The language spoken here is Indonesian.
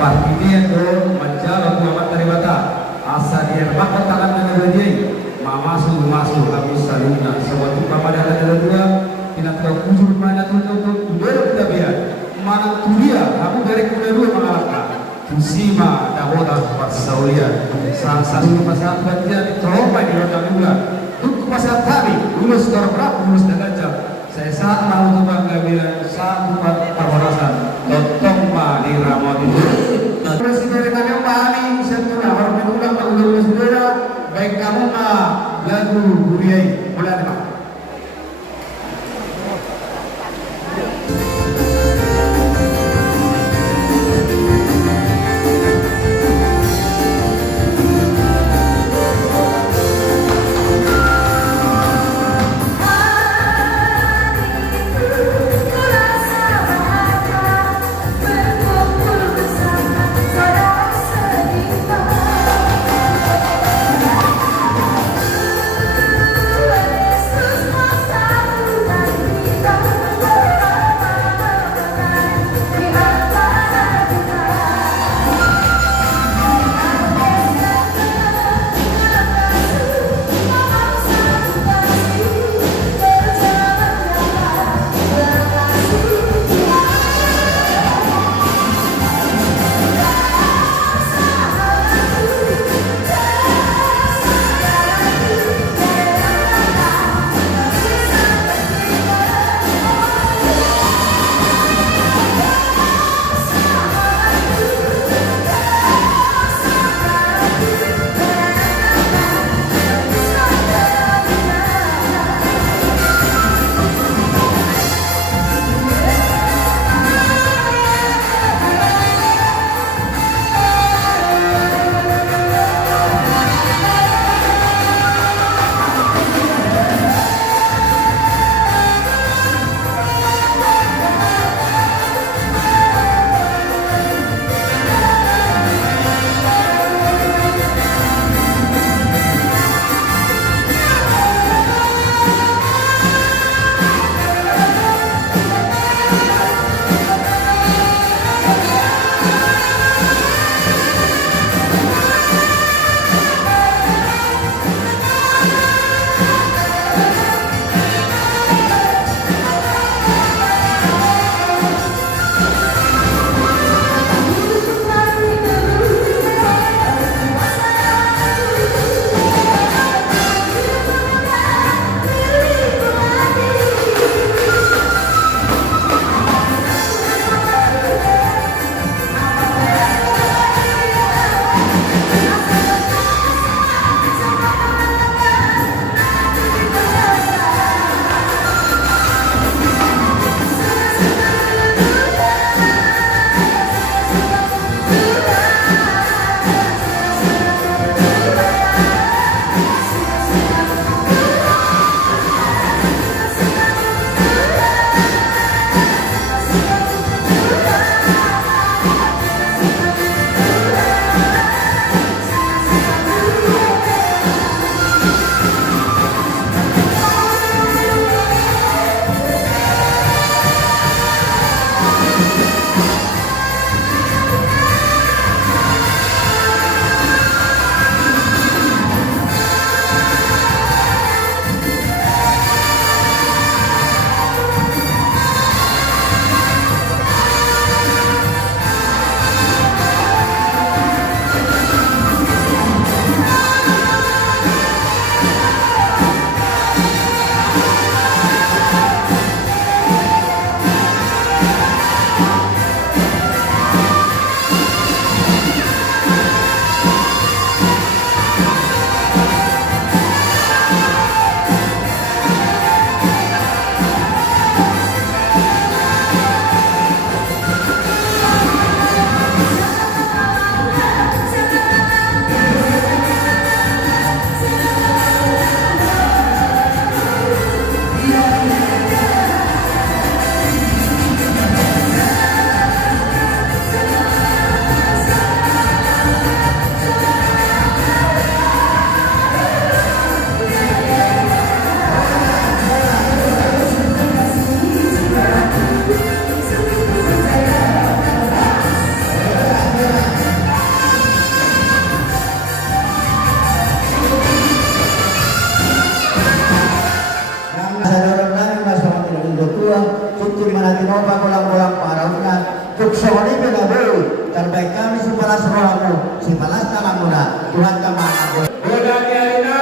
Partini itu menjawab Muhammad dari Bata asal dia bakal tangan dengan dia masuk habis saluna sebab pada ada dua tidak tahu kujur mana tuh dua kita biar mana tuh dia kamu dari kuda dua mengalahkan Tusima dahoda pasaulia sang satu pasal bagian trauma di roda dua duk pasal tadi lulus berapa lulus dagaja saya saat mau tuh bangga bilang satu perwarasan lotong di ramadhan Presiden kami pahami sentuh orang mengulang pengulang saudara baik kamu lagu buriai mulai Pak. tinova kulang-kulang parauna tuksoni pinaboy terbaik kami si palas rohamu si palas talamuna Tuhan kemana